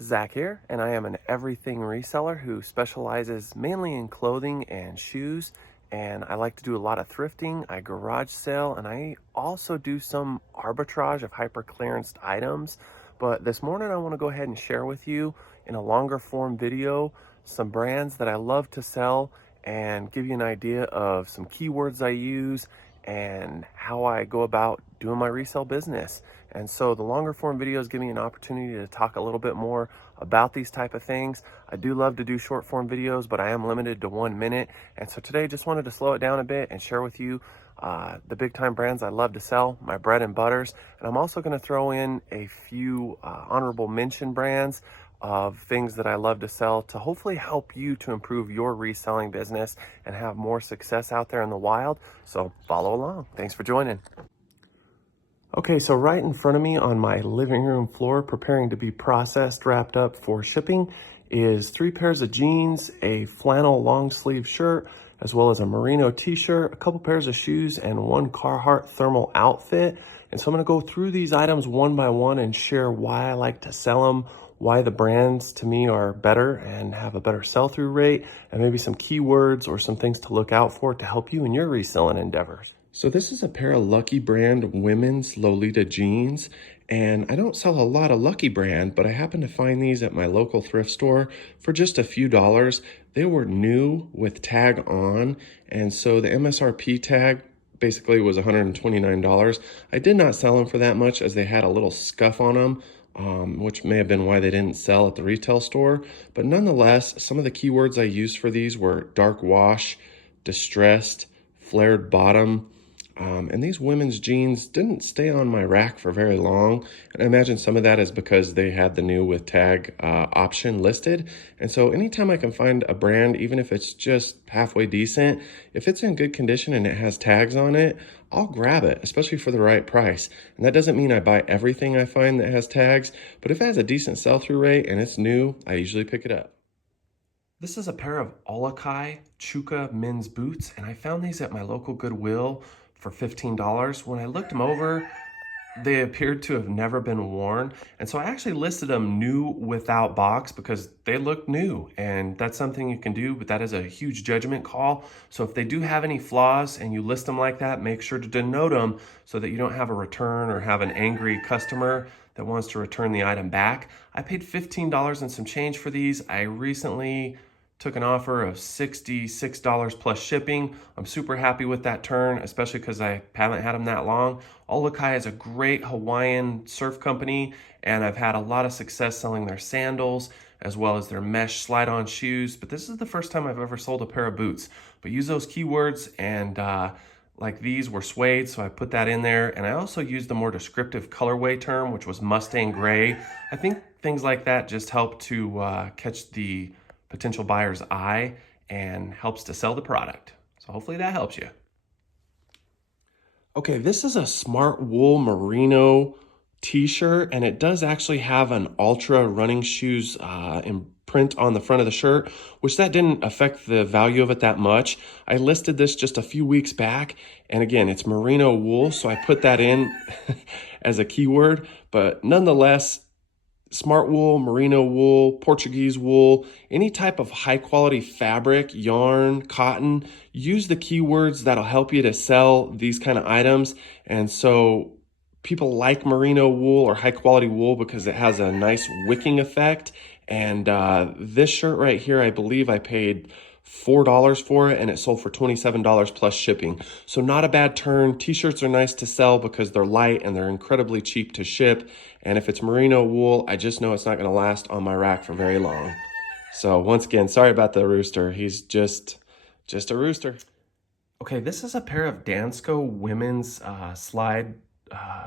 Zach here, and I am an everything reseller who specializes mainly in clothing and shoes. And I like to do a lot of thrifting. I garage sale, and I also do some arbitrage of hyper clearanced items. But this morning, I want to go ahead and share with you in a longer form video some brands that I love to sell and give you an idea of some keywords I use and how I go about doing my resale business. And so the longer form videos give me an opportunity to talk a little bit more about these type of things. I do love to do short form videos, but I am limited to 1 minute. And so today just wanted to slow it down a bit and share with you the big time brands I love to sell, my bread and butters. And I'm also going to throw in a few honorable mention brands of things that I love to sell to hopefully help you to improve your reselling business and have more success out there in the wild. So follow along. Thanks for joining. Okay, so right in front of me on my living room floor, preparing to be processed, wrapped up for shipping, is 3 pairs of jeans, a flannel long sleeve shirt, as well as a merino t-shirt, a couple pairs of shoes, and one Carhartt thermal outfit. And so I'm gonna go through these items one by one and share why I like to sell them, why the brands to me are better and have a better sell-through rate, and maybe some keywords or some things to look out for to help you in your reselling endeavors. So this is a pair of Lucky Brand women's Lolita jeans, and I don't sell a lot of Lucky Brand, but I happened to find these at my local thrift store for just a few dollars. They were new with tag on, and so the MSRP tag basically was $129. I did not sell them for that much as they had a little scuff on them, which may have been why they didn't sell at the retail store. But nonetheless, some of the keywords I used for these were dark wash, distressed, flared bottom, and these women's jeans didn't stay on my rack for very long. And I imagine some of that is because they had the new with tag option listed. And so anytime I can find a brand, even if it's just halfway decent, if it's in good condition and it has tags on it, I'll grab it, especially for the right price. And that doesn't mean I buy everything I find that has tags, but if it has a decent sell-through rate and it's new, I usually pick it up. This is a pair of Olokai Chuka men's boots, and I found these at my local Goodwill for $15. When I looked them over, they appeared to have never been worn. And so I actually listed them new without box because they look new, and that's something you can do, but that is a huge judgment call. So if they do have any flaws and you list them like that, make sure to denote them so that you don't have a return or have an angry customer that wants to return the item back. I paid $15 and some change for these. I recently took an offer of $66 plus shipping. I'm super happy with that turn, especially because I haven't had them that long. Olokai is a great Hawaiian surf company, and I've had a lot of success selling their sandals as well as their mesh slide-on shoes. But this is the first time I've ever sold a pair of boots. But use those keywords, and like these were suede, so I put that in there. And I also used the more descriptive colorway term, which was Mustang Gray. I think things like that just help to catch the potential buyer's eye and helps to sell the product. So hopefully that helps you. Okay, this is a Smart Wool Merino t-shirt, and it does actually have an Ultra running shoes imprint on the front of the shirt, which that didn't affect the value of it that much. I listed this just a few weeks back, and again, it's merino wool, so I put that in as a keyword, but nonetheless, Smart wool, merino wool, Portuguese wool, any type of high quality fabric, yarn, cotton, use the keywords that'll help you to sell these kind of items. And so people like merino wool or high quality wool because it has a nice wicking effect. And this shirt right here, I believe I paid $4 for it, and it sold for $27 plus shipping. So not a bad turn. T-shirts are nice to sell because they're light and they're incredibly cheap to ship. And if it's merino wool, I just know it's not going to last on my rack for very long. So once again, sorry about the rooster. He's just a rooster. Okay, this is a pair of Dansko women's slide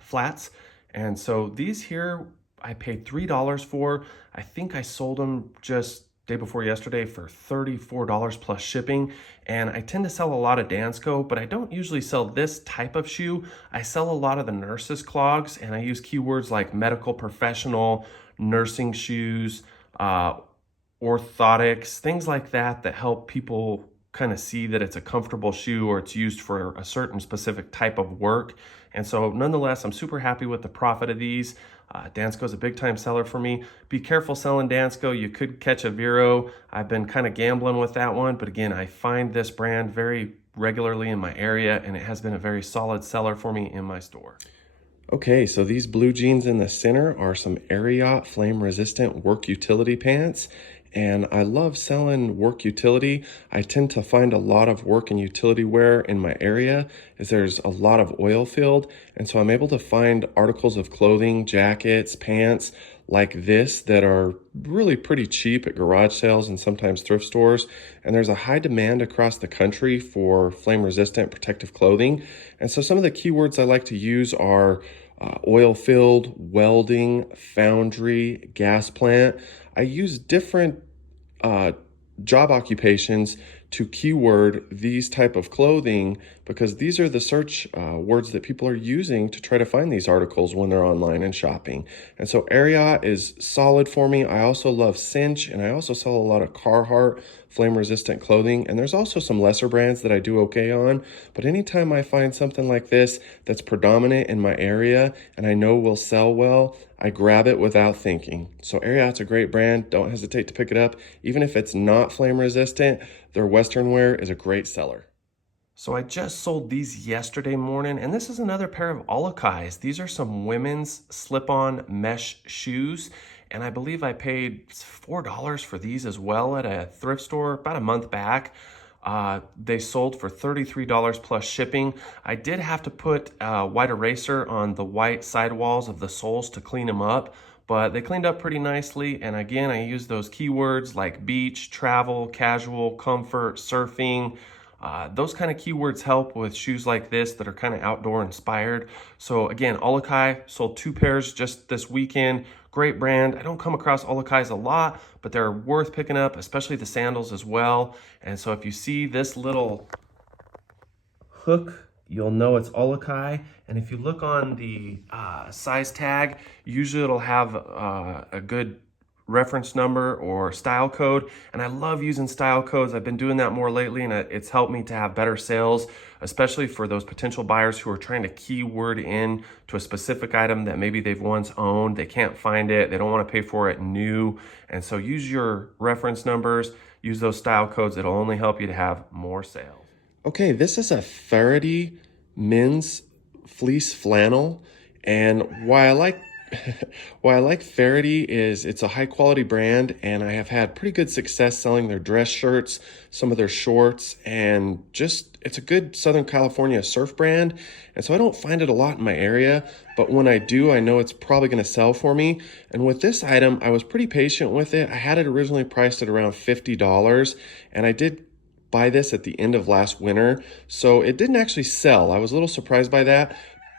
flats. And so these here, I paid $3 for. I think I sold them just day before yesterday for $34 plus shipping. And I tend to sell a lot of Dansko, but I don't usually sell this type of shoe. I sell a lot of the nurses clogs, and I use keywords like medical professional, nursing shoes, orthotics, things like that that help people kind of see that it's a comfortable shoe or it's used for a certain specific type of work. And so nonetheless, I'm super happy with the profit of these. Dansko is a big time seller for me. Be careful selling Dansko. You could catch a Vero. I've been kind of gambling with that one, but again, I find this brand very regularly in my area, and it has been a very solid seller for me in my store. Okay, so these blue jeans in the center are some Ariat flame resistant work utility pants. And I love selling work utility. I tend to find a lot of work and utility wear in my area as there's a lot of oil field. And so I'm able to find articles of clothing, jackets, pants like this that are really pretty cheap at garage sales and sometimes thrift stores. And there's a high demand across the country for flame resistant protective clothing. And so some of the keywords I like to use are oil field, welding, foundry, gas plant. I use different job occupations to keyword these type of clothing because these are the search words that people are using to try to find these articles when they're online and shopping. And so Ariat is solid for me. I also love Cinch, and I also sell a lot of Carhartt flame resistant clothing. And there's also some lesser brands that I do okay on. But anytime I find something like this that's predominant in my area and I know will sell well, I grab it without thinking. So Ariat's a great brand. Don't hesitate to pick it up. Even if it's not flame resistant, their Western wear is a great seller. So I just sold these yesterday morning, and this is another pair of Olakais. These are some women's slip-on mesh shoes, and I believe I paid $4 for these as well at a thrift store about a month back. They sold for $33 plus shipping. I did have to put a white eraser on the white sidewalls of the soles to clean them up, but they cleaned up pretty nicely. And again, I use those keywords like beach, travel, casual, comfort, surfing. Those kind of keywords help with shoes like this that are kind of outdoor inspired. So again, Olakai sold 2 pairs just this weekend. Great brand. I don't come across Olakais a lot, but they're worth picking up, especially the sandals as well. And so if you see this little hook, you'll know it's Olakai. And if you look on the size tag, usually it'll have a good reference number or style code. And I love using style codes. I've been doing that more lately, and it's helped me to have better sales, especially for those potential buyers who are trying to keyword in to a specific item that maybe they've once owned. They can't find it. They don't want to pay for it new. And so use your reference numbers, use those style codes. It'll only help you to have more sales. Okay, this is a Faraday men's fleece flannel. And why I like Faraday is it's a high quality brand, and I have had pretty good success selling their dress shirts, some of their shorts, and just it's a good Southern California surf brand. And so I don't find it a lot in my area, but when I do, I know it's probably going to sell for me. And with this item, I was pretty patient with it. I had it originally priced at around $50, and I did buy this at the end of last winter, so it didn't actually sell. I was a little surprised by that.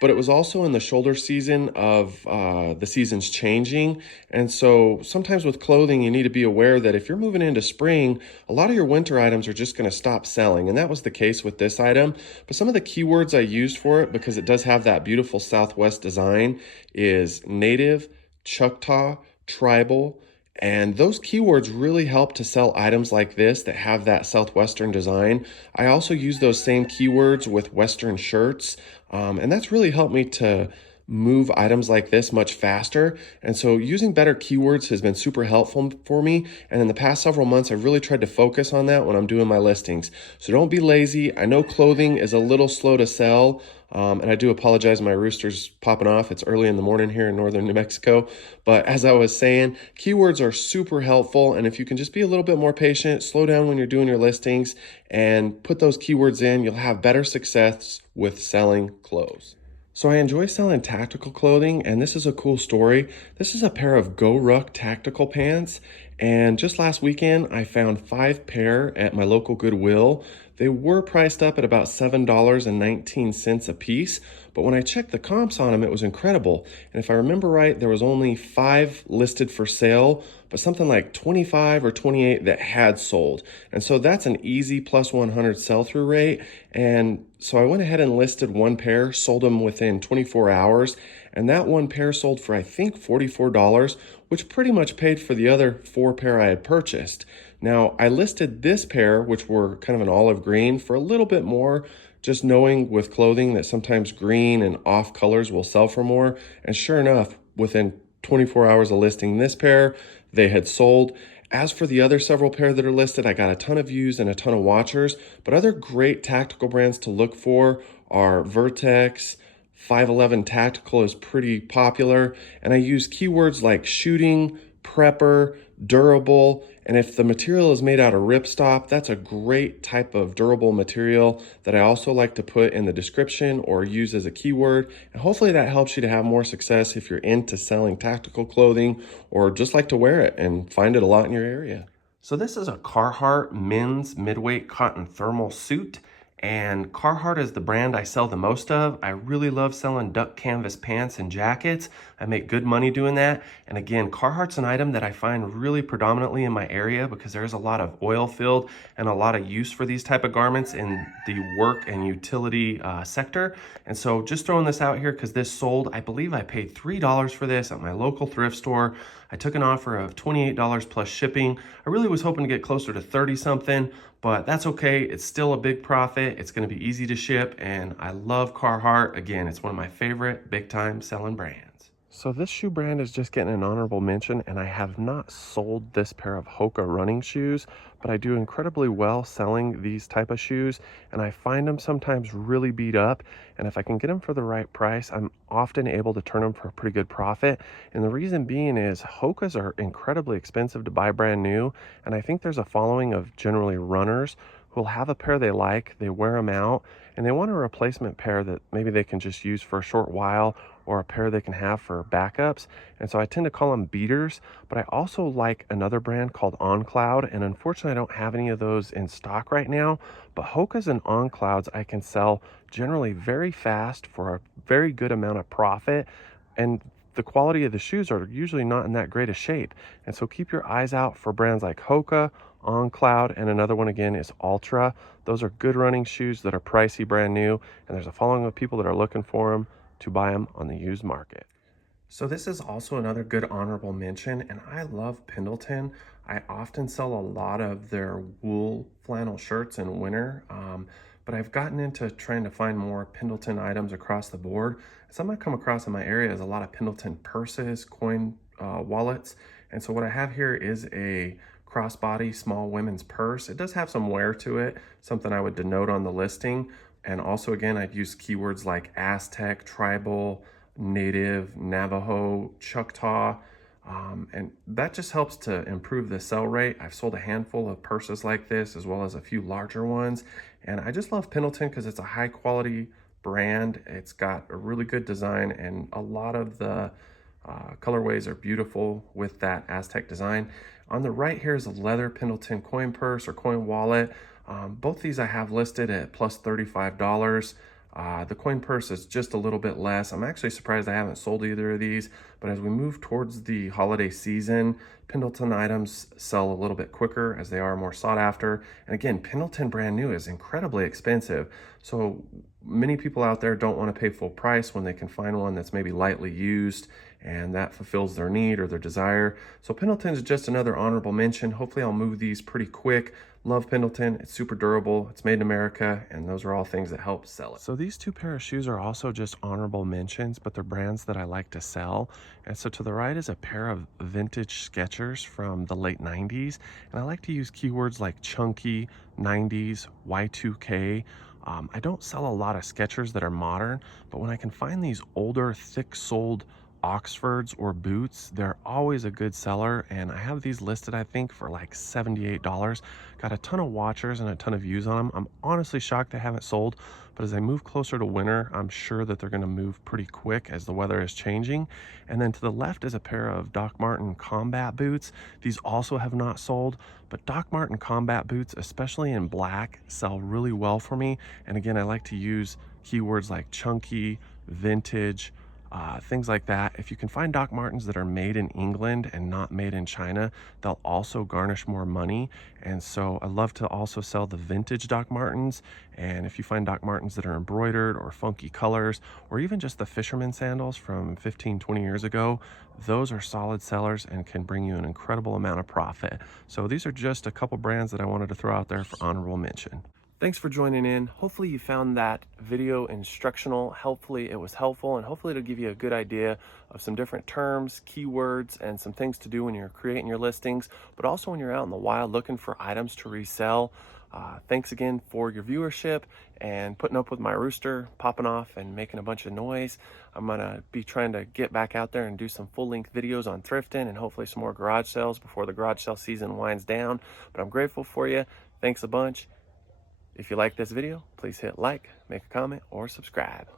But it was also in the shoulder season of the seasons changing. And so sometimes with clothing, you need to be aware that if you're moving into spring, a lot of your winter items are just going to stop selling. And that was the case with this item. But some of the keywords I used for it, because it does have that beautiful Southwest design, is native, Choctaw, tribal. And those keywords really help to sell items like this that have that Southwestern design. I also use those same keywords with Western shirts. And that's really helped me to move items like this much faster. And so using better keywords has been super helpful for me. And in the past several months, I've really tried to focus on that when I'm doing my listings. So don't be lazy. I know clothing is a little slow to sell. And I do apologize, my rooster's popping off. It's early in the morning here in northern New Mexico. But as I was saying, keywords are super helpful. And if you can just be a little bit more patient, slow down when you're doing your listings, and put those keywords in, you'll have better success with selling clothes. So I enjoy selling tactical clothing, and this is a cool story. This is a pair of Go Ruck tactical pants, and just last weekend I found 5 pair at my local Goodwill. They were priced up at about $7.19 a piece, but when I checked the comps on them, it was incredible. And if I remember right, there was only 5 listed for sale, but something like 25 or 28 that had sold. And so that's an easy plus 100 sell-through rate. And so I went ahead and listed 1 pair, sold them within 24 hours. And that 1 pair sold for, I think, $44, which pretty much paid for the other 4 pair I had purchased. Now, I listed this pair, which were kind of an olive green, for a little bit more, just knowing with clothing that sometimes green and off colors will sell for more. And sure enough, within 24 hours of listing this pair, they had sold. As for the other several pair that are listed, I got a ton of views and a ton of watchers, but other great tactical brands to look for are Vertex. 511 Tactical is pretty popular, and I use keywords like shooting, prepper, durable, and if the material is made out of ripstop, that's a great type of durable material that I also like to put in the description or use as a keyword, and hopefully that helps you to have more success if you're into selling tactical clothing or just like to wear it and find it a lot in your area. So this is a Carhartt men's midweight cotton thermal suit, and Carhartt is the brand I sell the most of. I really love selling duck canvas pants and jackets. I make good money doing that. And again, Carhartt's an item that I find really predominantly in my area because there's a lot of oil filled and a lot of use for these type of garments in the work and utility sector. And so just throwing this out here because this sold, I believe I paid $3 for this at my local thrift store. I took an offer of $28 plus shipping. I really was hoping to get closer to 30 something, but that's okay. It's still a big profit. It's going to be easy to ship, and I love Carhartt. Again, it's one of my favorite big time selling brands. So this shoe brand is just getting an honorable mention, and I have not sold this pair of Hoka running shoes, but I do incredibly well selling these type of shoes, and I find them sometimes really beat up, and if I can get them for the right price, I'm often able to turn them for a pretty good profit. And the reason being is Hokas are incredibly expensive to buy brand new, and I think there's a following of generally runners who'll have a pair they like, they wear them out, and they want a replacement pair that maybe they can just use for a short while or a pair they can have for backups. And so I tend to call them beaters, but I also like another brand called OnCloud, and unfortunately I don't have any of those in stock right now, but Hokas and OnClouds I can sell generally very fast for a very good amount of profit, and the quality of the shoes are usually not in that great a shape. And so keep your eyes out for brands like Hoka, OnCloud, and another one again is Ultra. Those are good running shoes that are pricey, brand new, and there's a following of people that are looking for them to buy them on the used market. So this is also another good honorable mention, and I love Pendleton. I often sell a lot of their wool flannel shirts in winter, but I've gotten into trying to find more Pendleton items across the board. Something I come across in my area is a lot of Pendleton purses, coin wallets, and so what I have here is a crossbody small women's purse. It does have some wear to it, something I would denote on the listing, and also again I'd use keywords like Aztec, tribal, Native, Navajo, Choctaw, and that just helps to improve the sell rate. I've sold a handful of purses like this as well as a few larger ones, and I just love Pendleton because it's a high quality brand. It's got a really good design, and a lot of the colorways are beautiful with that Aztec design. On the right here is a leather Pendleton coin purse or coin wallet. Both these I have listed at plus $35. The coin purse is just a little bit less. I'm actually surprised I haven't sold either of these, but as we move towards the holiday season, Pendleton items sell a little bit quicker as they are more sought after. And again, Pendleton brand new is incredibly expensive. So many people out there don't want to pay full price when they can find one that's maybe lightly used and that fulfills their need or their desire. So Pendleton is just another honorable mention. Hopefully I'll move these pretty quick. Love Pendleton. It's super durable. It's made in America, and those are all things that help sell it. So these two pair of shoes are also just honorable mentions, but they're brands that I like to sell. And so to the right is a pair of vintage Skechers from the late 90s, and I like to use keywords like chunky, 90s, Y2K. I don't sell a lot of Skechers that are modern, but when I can find these older, thick-soled Oxfords or boots, they're always a good seller, and I have these listed I think for like $78. Got a ton of watchers and a ton of views on them. I'm honestly shocked they haven't sold, but as I move closer to winter, I'm sure that they're going to move pretty quick as the weather is changing. And then to the left is a pair of Doc Marten combat boots. These also have not sold, but Doc Marten combat boots, especially in black, sell really well for me. And again, I like to use keywords like chunky, vintage, things like that. If you can find Doc Martens that are made in England and not made in China, they'll also garnish more money. And so I love to also sell the vintage Doc Martens. And if you find Doc Martens that are embroidered or funky colors, or even just the fisherman sandals from 15, 20 years ago, those are solid sellers and can bring you an incredible amount of profit. So these are just a couple brands that I wanted to throw out there for honorable mention. Thanks for joining in. Hopefully you found that video instructional. Hopefully it was helpful, and hopefully it'll give you a good idea of some different terms, keywords, and some things to do when you're creating your listings, but also when you're out in the wild looking for items to resell. Thanks again for your viewership and putting up with my rooster popping off and making a bunch of noise. I'm going to be trying to get back out there and do some full-length videos on thrifting and hopefully some more garage sales before the garage sale season winds down. But I'm grateful for you. Thanks a bunch. If you like this video, please hit like, make a comment, or subscribe.